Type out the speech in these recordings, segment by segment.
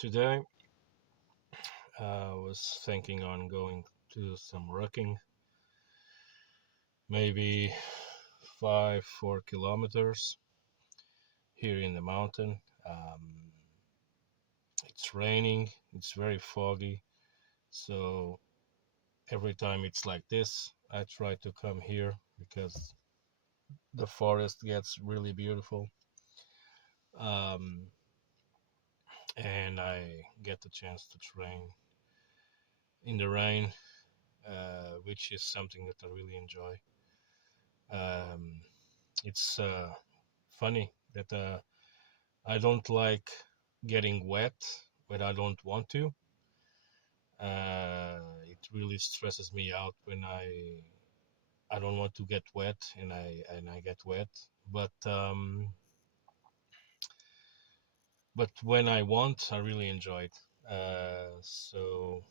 Today I was thinking on going to some rocking, maybe 4 kilometers here in the mountain. It's raining, it's very foggy, so every time it's like this, I try to come here because the forest gets really beautiful. Um, and I get the chance to train in the rain, which is something that I really enjoy. Um, it's funny that I don't like getting wet when I don't want to. It really stresses me out when I don't want to get wet and I get wet. But but when I want, I really enjoy it. So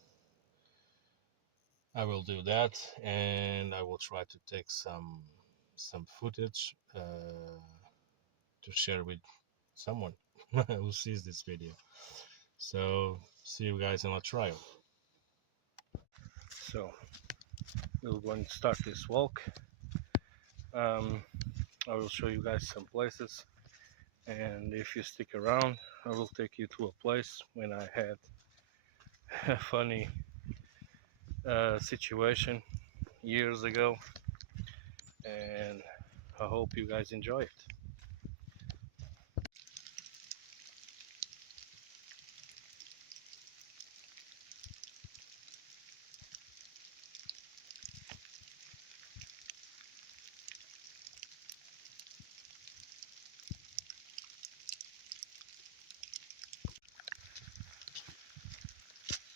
I will do that, and I will try to take some footage to share with someone who sees this video. So see you guys in the trial. So we're going to start this walk. Um, I will show you guys some places, and if you stick around, I will take you to a place when I had a funny situation years ago, and I hope you guys enjoy it.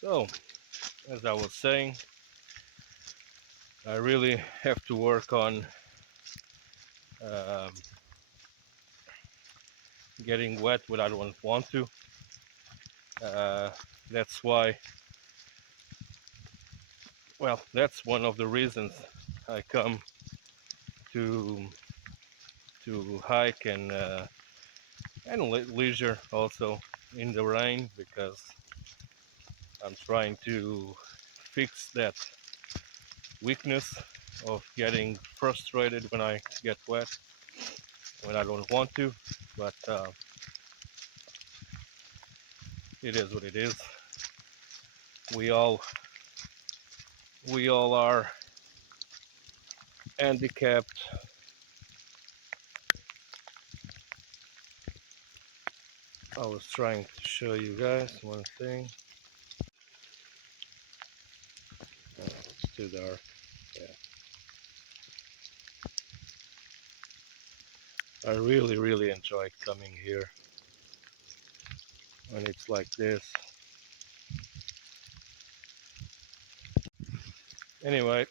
So, as I was saying, I really have to work on um, getting wet when I don't want to. Uh, that's why, well, that's one of the reasons I come to hike and leisure also in the rain, because I'm trying to fix that weakness of getting frustrated when I get wet when I don't want to. But it is what it is. We all are handicapped. I was trying to show you guys one thing. It's too dark. Yeah. I really enjoy coming here when it's like this. Anyway,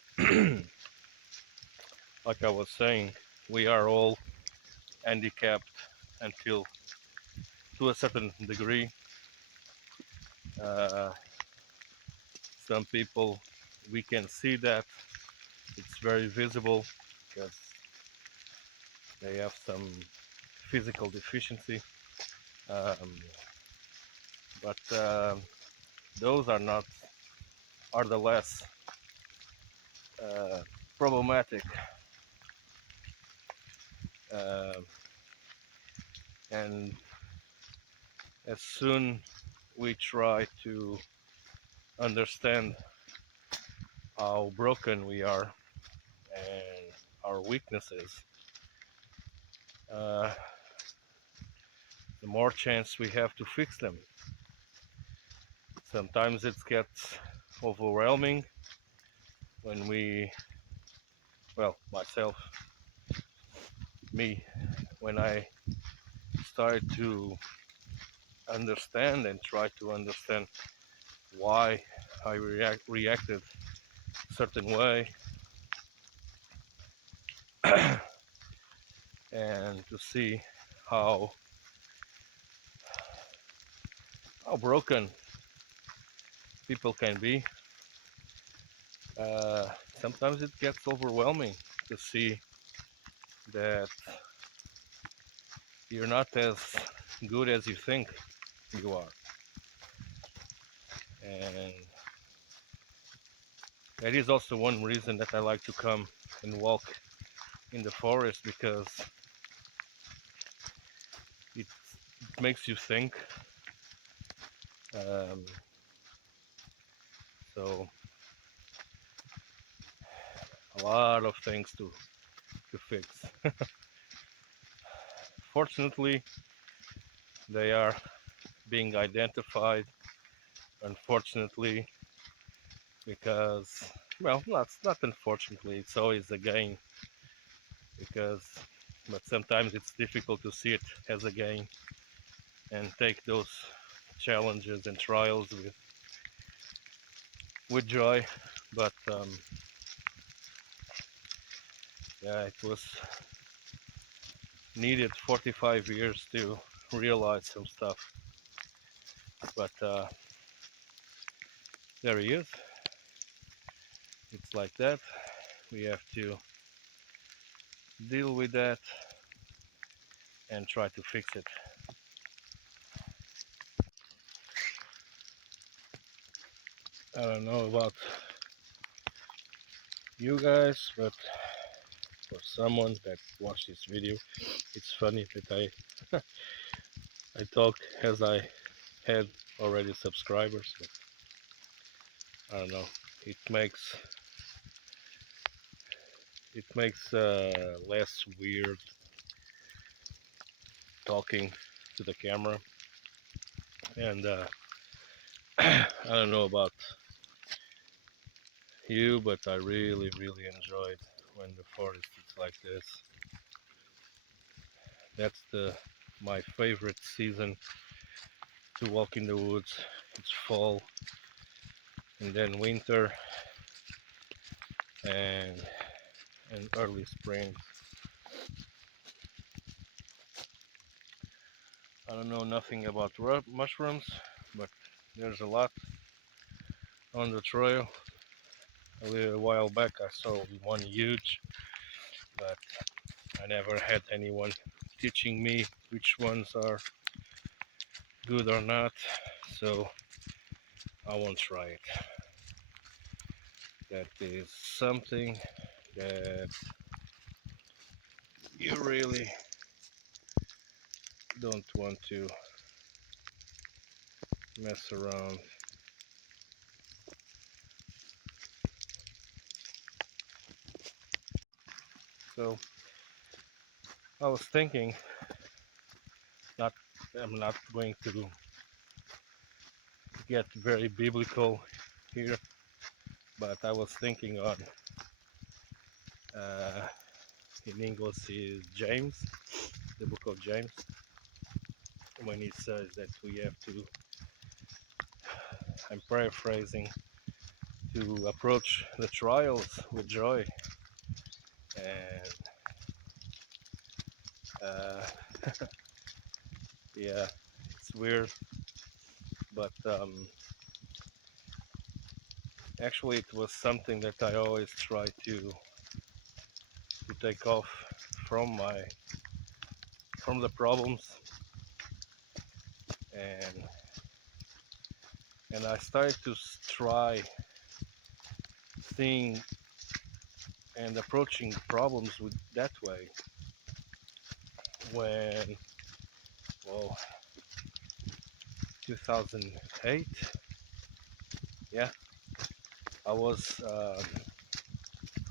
like I was saying, we are all handicapped until to a certain degree. Uh, some people, we can see that it's very visible because they have some physical deficiency, um, but those are not are the less uh, problematic, uh, and as soon we try to understand how broken we are and our weaknesses, uh, the more chance we have to fix them. Sometimes it gets overwhelming when myself, me, when I start to understand and try to understand why I reacted a certain way, and to see how broken people can be. Uh, Sometimes it gets overwhelming to see that you're not as good as you think you are. And that is also one reason that I like to come and walk in the forest, because it, it makes you think. Um, so a lot of things to fix. Fortunately, they are being identified. Unfortunately, because, well, not unfortunately, it's always a gain, because, but sometimes it's difficult to see it as a gain and take those challenges and trials with joy. But yeah, it was needed 45 years to realize some stuff. But there he is. It's like that. We have to deal with that and try to fix it. I don't know about you guys, but for someone that watched this video, it's funny that I talk as I had already subscribers, but I don't know. It makes less weird talking to the camera, and I don't know about you, but I really enjoyed when the forest is like this. That's the my favorite season to walk in the woods. It's fall and then winter and early spring. I don't know nothing about mushrooms, but there's a lot on the trail. A little while back I saw one huge, but I never had anyone teaching me which ones are good or not, so I won't try it. That is something that you really don't want to mess around. So I was thinking, not I'm not going to get very biblical here, but I was thinking on uh, in English is James, the book of James, when he says that we have to, I'm paraphrasing, to approach the trials with joy. And uh, yeah, it's weird, but actually it was something that I always try to take off from my from the problems, and I started to try seeing and approaching problems with that way. When, well, 2008, yeah, I was um,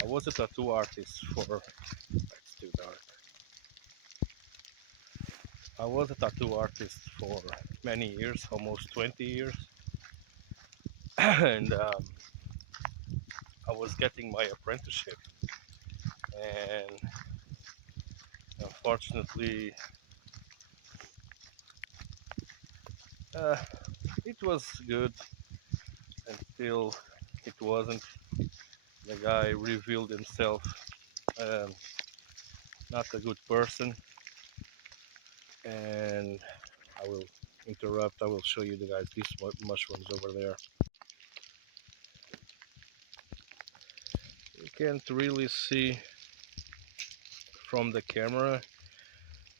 I was a tattoo artist for, it's too dark. I was a tattoo artist for many years, almost 20 years, and I was getting my apprenticeship, and unfortunately, uh, it was good until it wasn't. The guy revealed himself um, not a good person, and I will interrupt. I will show you the guys these mushrooms over there. You can't really see from the camera,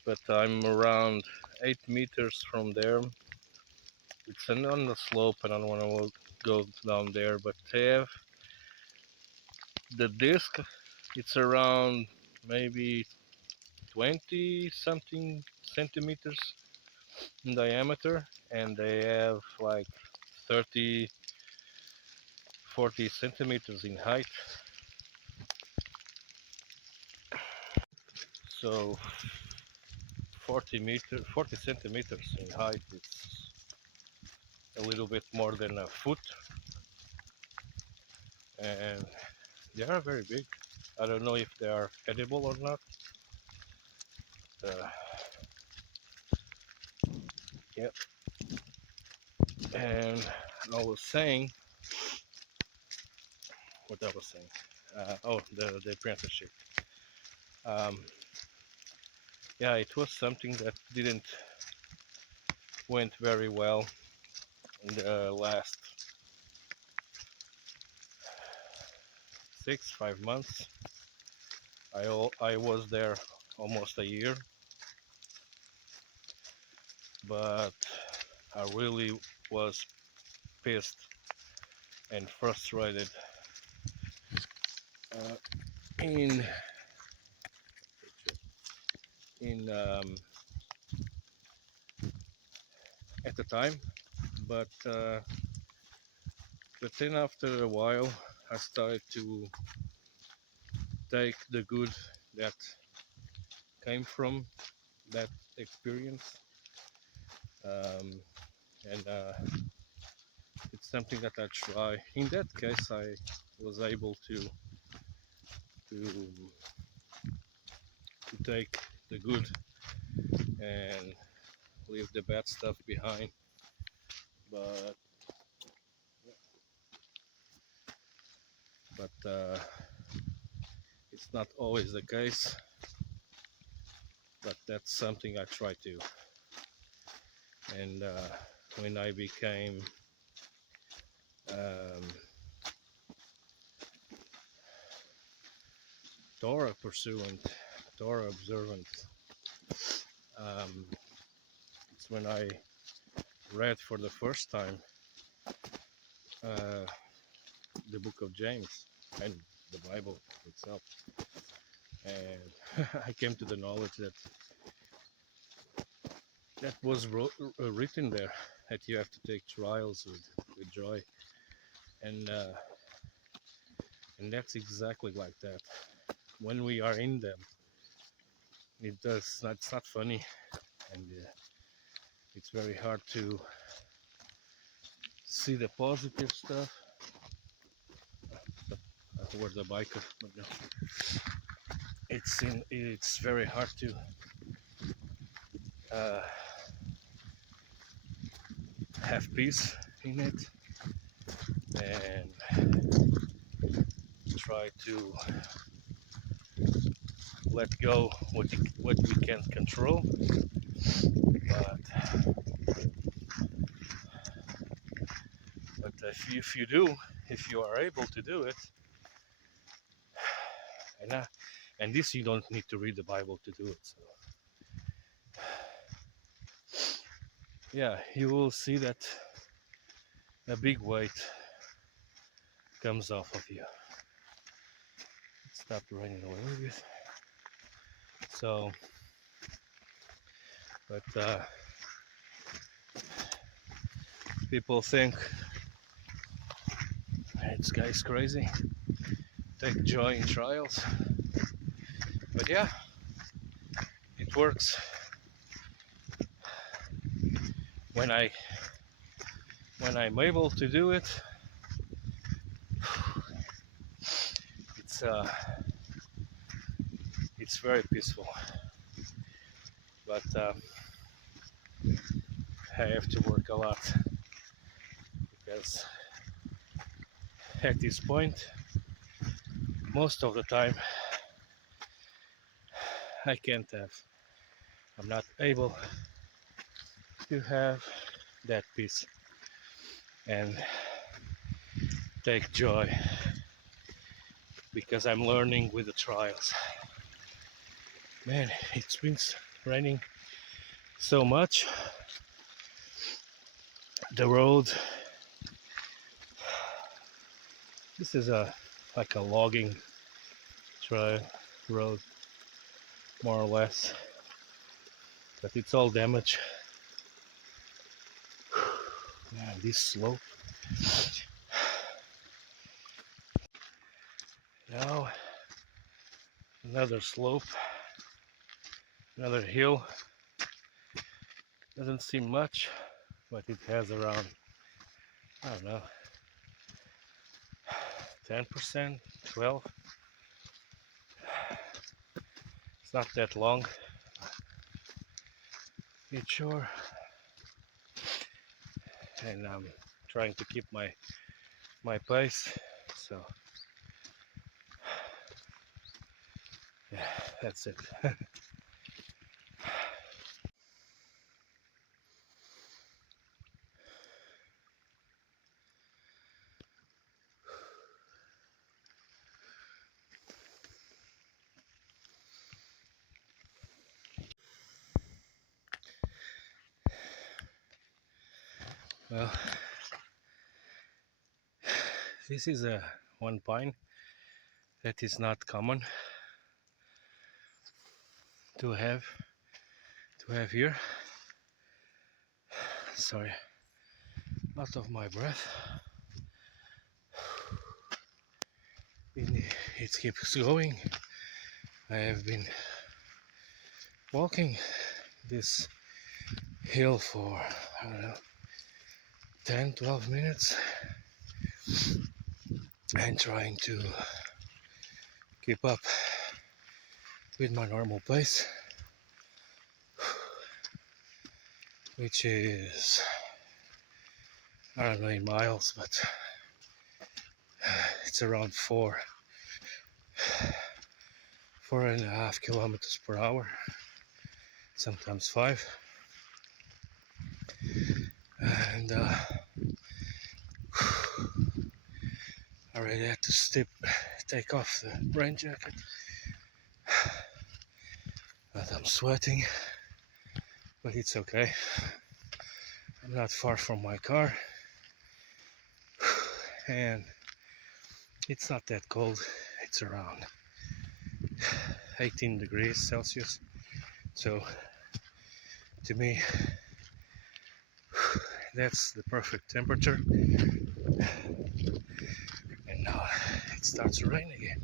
but I'm around 8 meters from there, It's on the slope, and I don't want to go down there. But they have the disc. It's around maybe 20 something centimeters in diameter, and they have like 30, 40 centimeters in height. So 40 centimeters in height. It's a little bit more than a foot, and they are very big. I don't know if they are edible or not. Uh, yeah, and I was saying what I was saying. The apprenticeship. Um, yeah, it was something that didn't went very well in the last 5 months. I was there almost a year, but I really was pissed and frustrated uh, in in at the time. But then after a while, I started to take the good that came from that experience, um, and it's something that I try. In that case, I was able to take the good and leave the bad stuff behind. But it's not always the case. But that's something I try to. And when I became um, Torah pursuant, Torah observant, it's when I read for the first time uh, the book of James and the Bible itself. And I came to the knowledge that was written there, that you have to take trials with joy. And that's exactly like that. When we are in them, it's not funny, and it's very hard to see the positive stuff. Towards the biker, but no, it's very hard to uh, have peace in it and try to let go what we can't control. But if you do, if you are able to do it, and this you don't need to read the Bible to do it. So yeah, you will see that a big weight comes off of you. It stopped raining a little bit. So, but people think this guy's crazy. Take joy in trials, but yeah, it works. When I'm able to do it, it's it's very peaceful. But I have to work a lot because at this point, most of the time, I'm not able to have that peace and take joy because I'm learning with the trials. Man, it's been raining so much The road, this is like a logging trail road, more or less, but it's all damaged. Man, this slope. Now another slope, another hill. Doesn't seem much, but it has around, I don't know, 10%, 12. It's not that long. It's sure. And I'm trying to keep my pace. So yeah, that's it. Well, this is a one pine that is not common to have here. Sorry, out of my breath. It keeps going. I have been walking this hill for, I don't know, 10-12 minutes and trying to keep up with my normal pace, which is, I don't know in miles, but it's around 4.5 kilometers per hour, sometimes 5. And I already had to take off the rain jacket, but I'm sweating, but it's okay. I'm not far from my car, and it's not that cold. It's around 18 degrees Celsius, so to me that's the perfect temperature. And now it starts to rain again.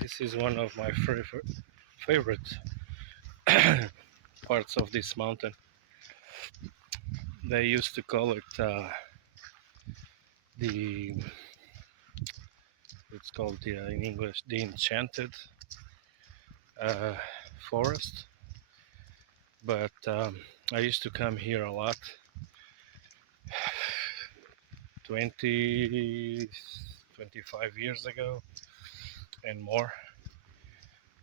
This is one of my favorite parts of this mountain. They used to call it the it's called in English the Enchanted uh, Forest. But I used to come here a lot, 20, 25 years ago and more,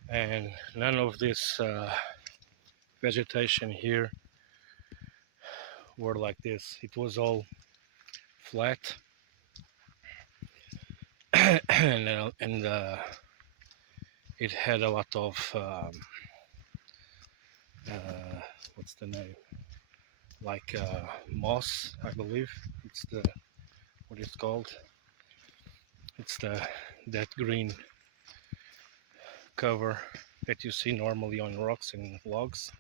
and none of this vegetation here were like this. It was all flat, and it had a lot of uh, what's the name? Like moss, I believe. It's the what it's called. It's the that green cover that you see normally on rocks and logs,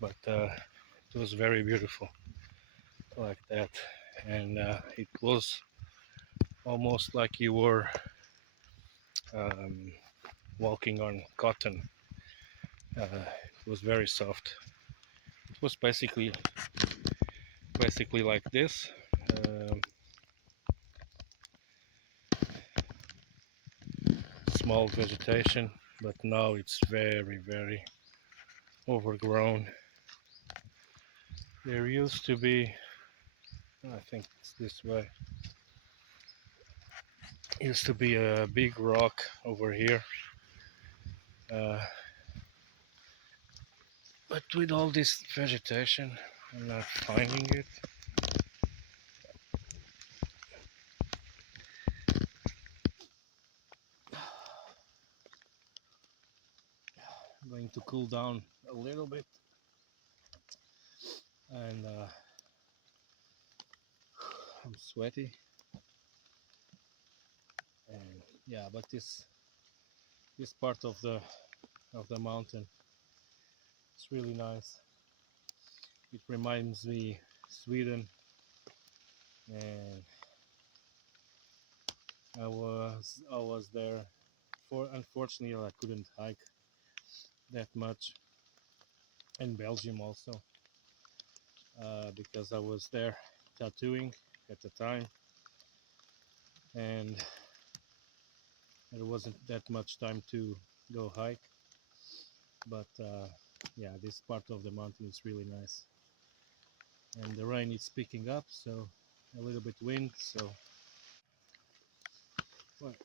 but it was very beautiful like that, and it was almost like you were um, walking on cotton. It was very soft. It was basically like this. Um, Small vegetation, but now it's very overgrown. There used to be, I think it's this way, used to be a big rock over here, uh, but with all this vegetation, I'm not finding it. I'm going to cool down a little bit, and I'm sweaty, and yeah, but this part of the mountain, it's really nice. It reminds me Sweden, and I was there. For unfortunately, I couldn't hike that much in Belgium also because I was there tattooing at the time, and there wasn't that much time to go hike. But yeah, this part of the mountain is really nice, and the rain is picking up, so a little bit wind. So well,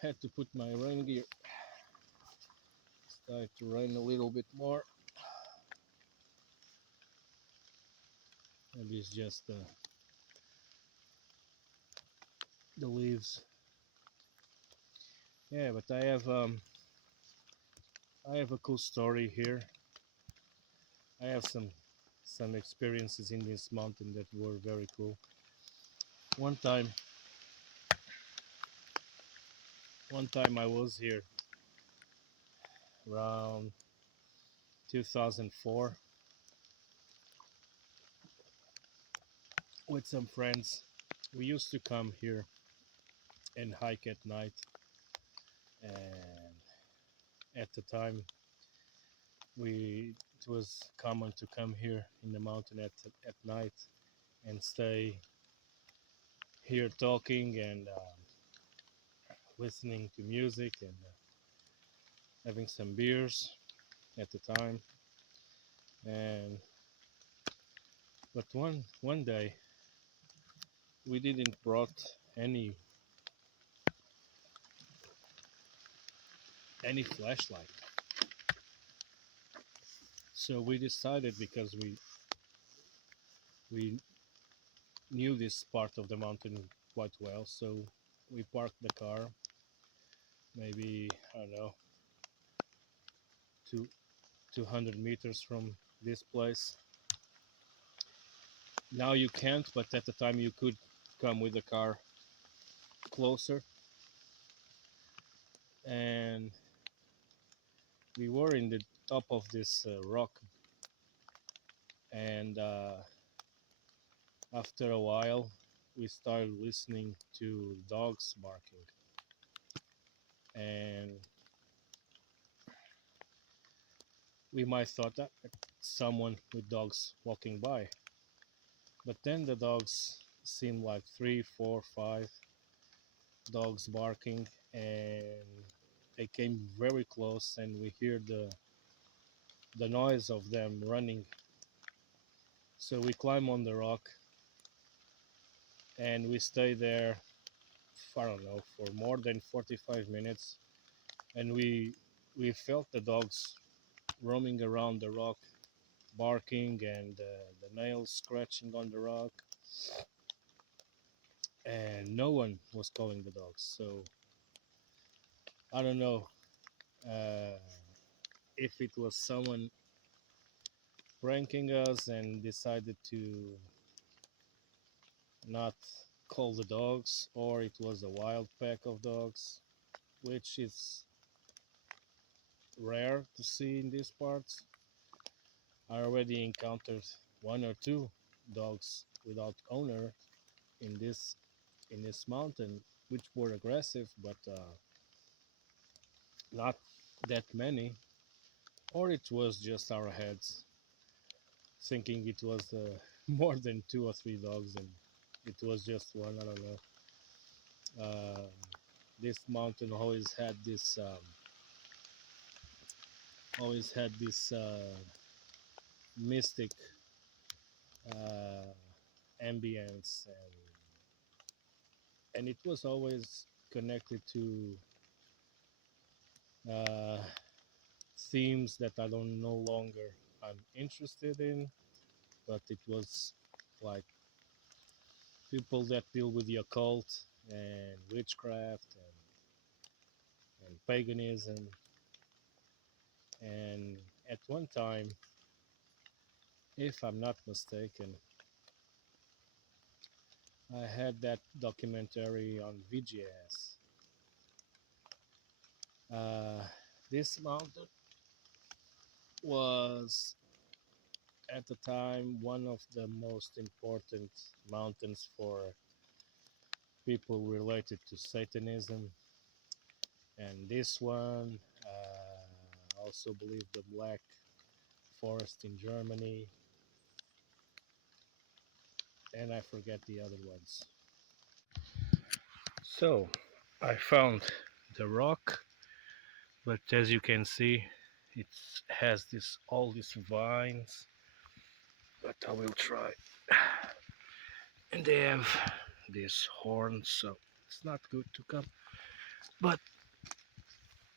had to put my rain gear. Started to rain a little bit more. Maybe it's just the leaves. Yeah, but I have a cool story here. I have some experiences in this mountain that were very cool. One time, one time I was here around 2004 with some friends. We used to come here and hike at night, and at the time, we it was common to come here in the mountain at night and stay here talking and listening to music and having some beers at the time. And but one day we didn't brought any any flashlight, so we decided, because we knew this part of the mountain quite well, so we parked the car maybe, I don't know, two 200 meters from this place. Now you can't, but at the time you could come with the car closer. And we were in the top of this rock, and After a while, we started listening to dogs barking, and we might thought that someone with dogs walking by. But then the dogs seemed like three, four, five dogs barking, and they came very close, and we hear the noise of them running. So we climb on the rock, and we stay there. I don't know, for more than 45 minutes, and we felt the dogs roaming around the rock, barking, and the nails scratching on the rock, and no one was calling the dogs. So I don't know uh, if it was someone pranking us and decided to not call the dogs, or it was a wild pack of dogs, which is rare to see in these parts. I already encountered one or two dogs without owner in this mountain, which were aggressive, but not that many. Or it was just our heads thinking it was more than two or three dogs, and it was just one. I don't know. Uh, this mountain always had this mystic uh, ambience, and it was always connected to uh, themes that I don't no longer I'm interested in, but it was like people that deal with the occult and witchcraft and paganism. And at one time, if I'm not mistaken, I had that documentary on VGS. Uh, this mountain was at the time one of the most important mountains for people related to Satanism, and this one also believe the Black Forest in Germany, and I forget the other ones. So I found the rock, but as you can see, it has this all these vines. But I will try, and they have these horns, so it's not good to come. But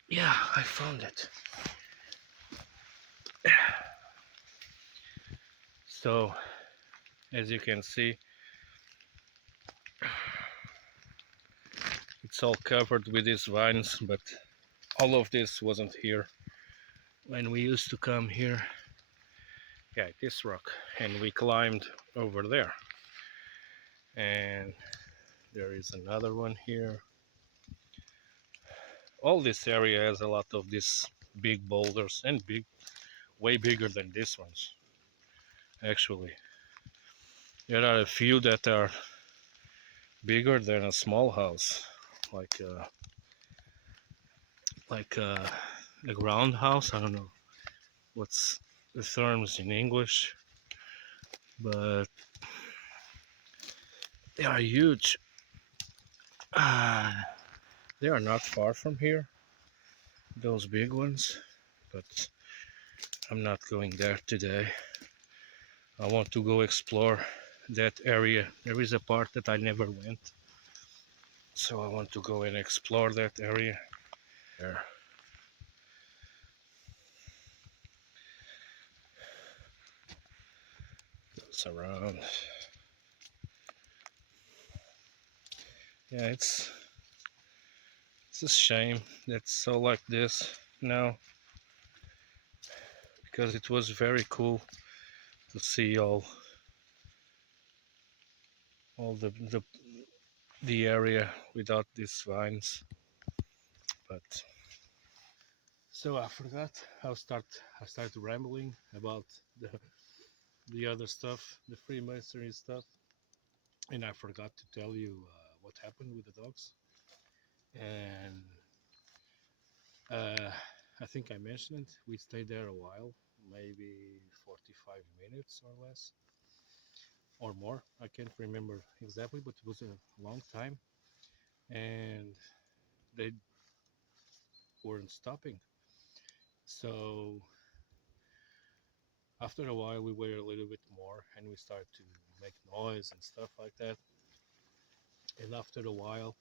yeah, I found it. So as you can see, it's all covered with these vines, but all of this wasn't here when we used to come here. Yeah, this rock, and we climbed over there, and there is another one here. All this area has a lot of these big boulders, and way bigger than these ones. Actually, there are a few that are bigger than a small house, like a ground house. I don't know what's the terms in English, but they are huge. Uh, they are not far from here, those big ones, but I'm not going there today. I want to go explore that area. There is a part that I never went, so I want to go and explore that area. There, it's around. Yeah, it's a shame that's so like this now, because it was very cool to see all the area without these vines. But so I forgot. I started rambling about the other stuff, the Freemasonry stuff. And I forgot to tell you what happened with the dogs. And uh, I think I mentioned it. We stayed there a while, maybe 45 minutes or less, or more. I can't remember exactly, but it was a long time. And they weren't stopping. So after a while, we waited a little bit more and we started to make noise and stuff like that. And after a while,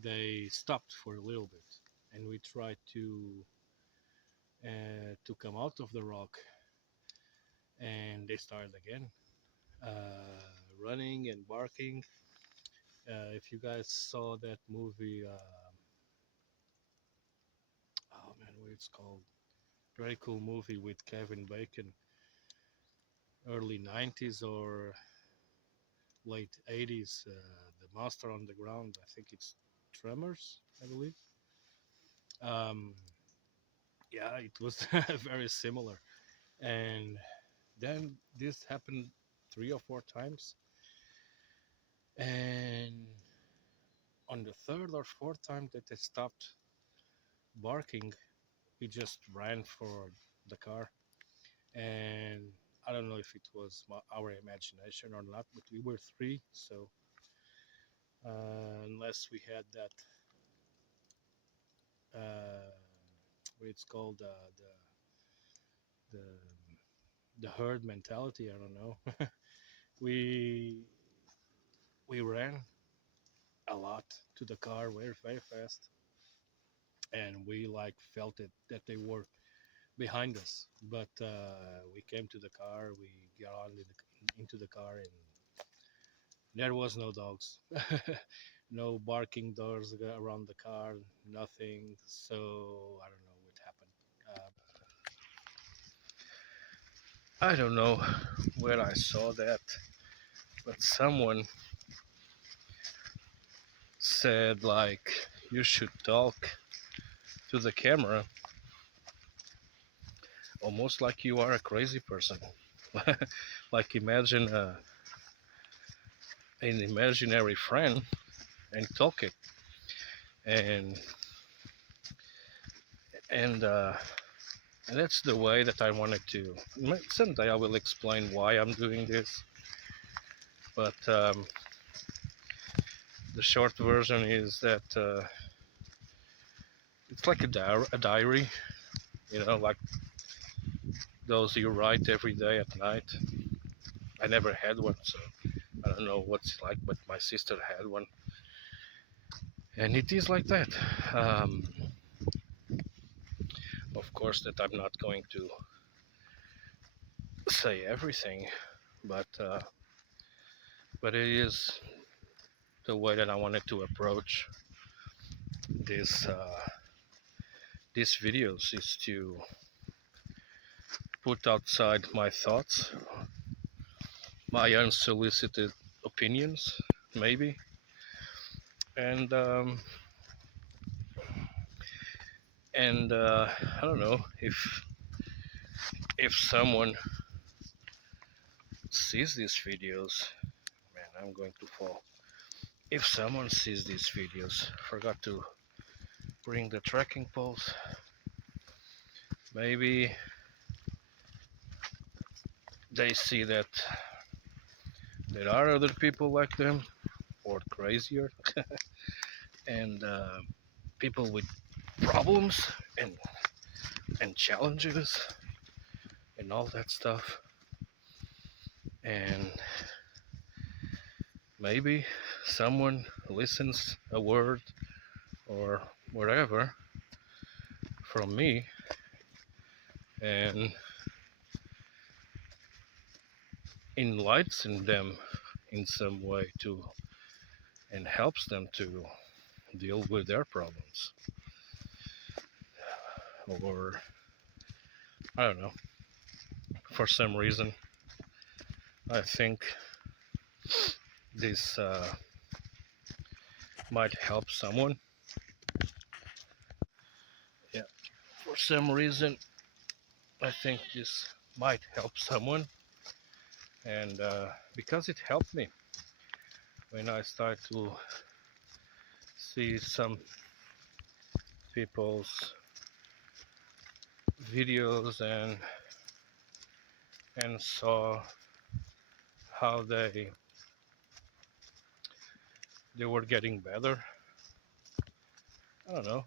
they stopped for a little bit and we tried to come out of the rock and they started again running and barking. If you guys saw that movie, oh man, what it's called? Very cool movie with Kevin Bacon, early 90s or late 80s. The Monster on the Ground. I think it's Tremors, I believe. Um, yeah, it was very similar. And then this happened 3 or 4 times. And on the third or fourth time that they stopped barking, we just ran for the car. And I don't know if it was our imagination or not, but we were three, so unless we had that, what it's called, the the herd mentality, I don't know. we we ran a lot to the car very very fast, and we like felt it that they were behind us. But we came to the car, we got into the car, and there was no dogs, no barking dogs around the car, nothing. So I don't know what happened. I don't know where I saw that, but someone said like you should talk to the camera almost like you are a crazy person. Like imagine an imaginary friend and talk it, and and uh, and that's the way that I wanted to. Someday I will explain why I'm doing this, but the short version is that it's like a diary, like those you write every day at night. I never had one, so I don't know what's like, but my sister had one, and it is like that. Um, of course, that I'm not going to say everything, but it is the way that I wanted to approach this these videos is to put outside my thoughts, my unsolicited opinions, maybe, and I don't know if someone sees these videos. Man, I'm going to fall. If someone sees these videos, forgot to bring the tracking poles. Maybe they see that there are other people like them or crazier, and people with problems and challenges and all that stuff. And maybe someone listens a word or whatever from me and enlightens them in some way to and helps them to deal with their problems, or I don't know, for some reason I think this might help someone. Yeah, for some reason I think this might help someone, and because it helped me when I start to see some people's videos and saw how they were getting better. I don't know.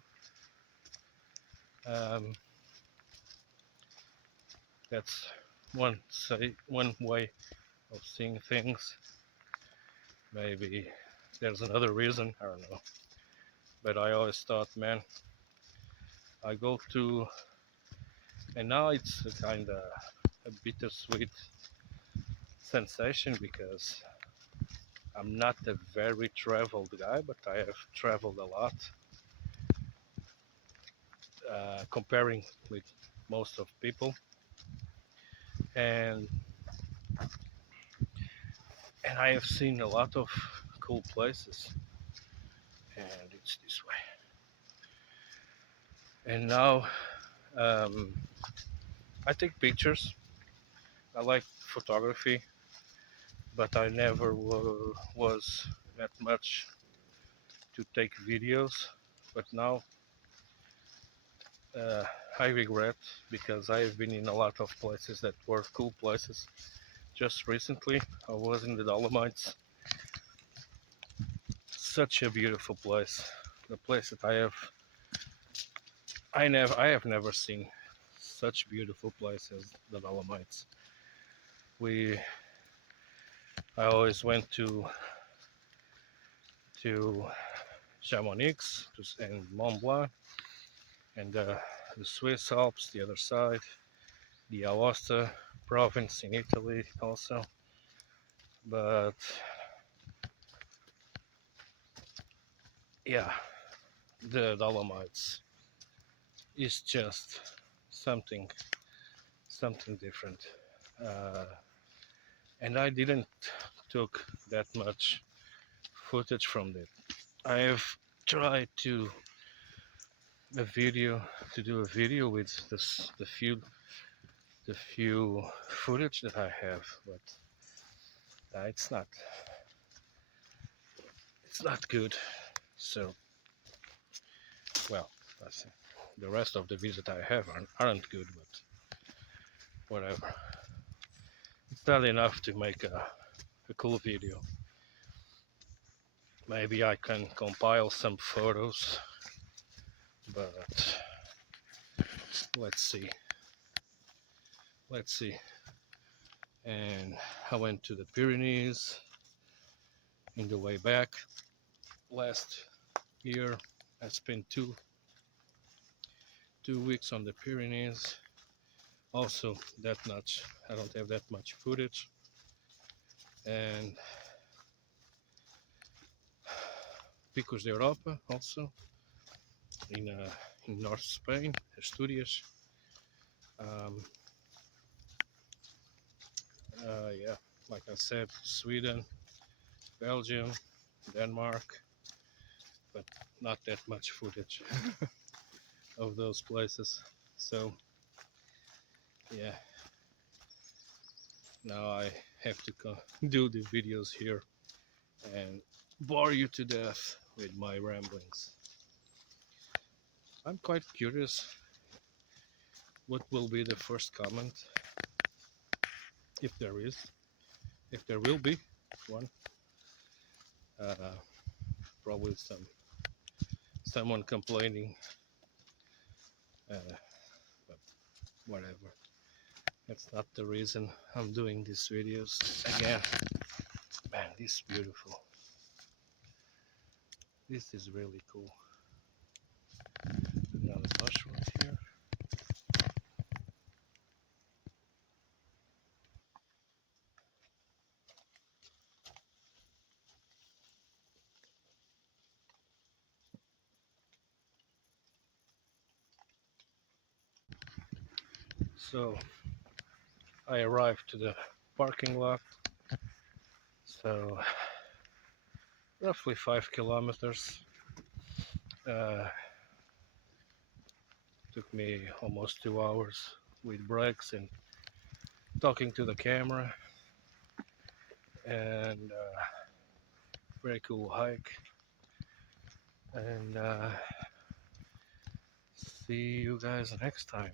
Um, that's one way of seeing things. Maybe there's another reason. I don't know. But I always thought, man, I go to, and now it's a kind of a bittersweet sensation because I'm not a very traveled guy, but I have traveled a lot, comparing with most of people, and and I have seen a lot of cool places, and it's this way. And now um, I take pictures. I like photography, but I never was that much to take videos. But now uh, I regret because I have been in a lot of places that were cool places. Just recently, I was in the Dolomites. Such a beautiful place. The place that I have never seen such beautiful places, the Dolomites. We I always went to Chamonix and Mont Blanc and the Swiss Alps, the other side, the Aosta province in Italy also. But yeah, the Dolomites is just something something different. Uh, and I didn't took that much footage from it. I have tried a video to do a video with the few footage that I have, but it's not good. So well, that's it. The rest of the videos that I have aren't good, but whatever. It's not enough to make a cool video. Maybe I can compile some photos, but let's see. Let's see. And I went to the Pyrenees in the way back last year. I spent 2 weeks on the Pyrenees. Also, that much I don't have that much footage. And Picos de Europa also in North Spain, Asturias. Um, yeah, like I said, Sweden, Belgium, Denmark, but not that much footage of those places. So yeah, now I have to do the videos here and bore you to death with my ramblings. I'm quite curious what will be the first comment, if there is, if there will be one. Uh, Probably someone complaining, but whatever. That's not the reason I'm doing these videos. Again, man, this is beautiful. This is really cool. Another mushroom here. So I arrived to the parking lot. So roughly 5 kilometers. Uh, Took me almost 2 hours with breaks and talking to the camera. And very cool hike. And see you guys next time.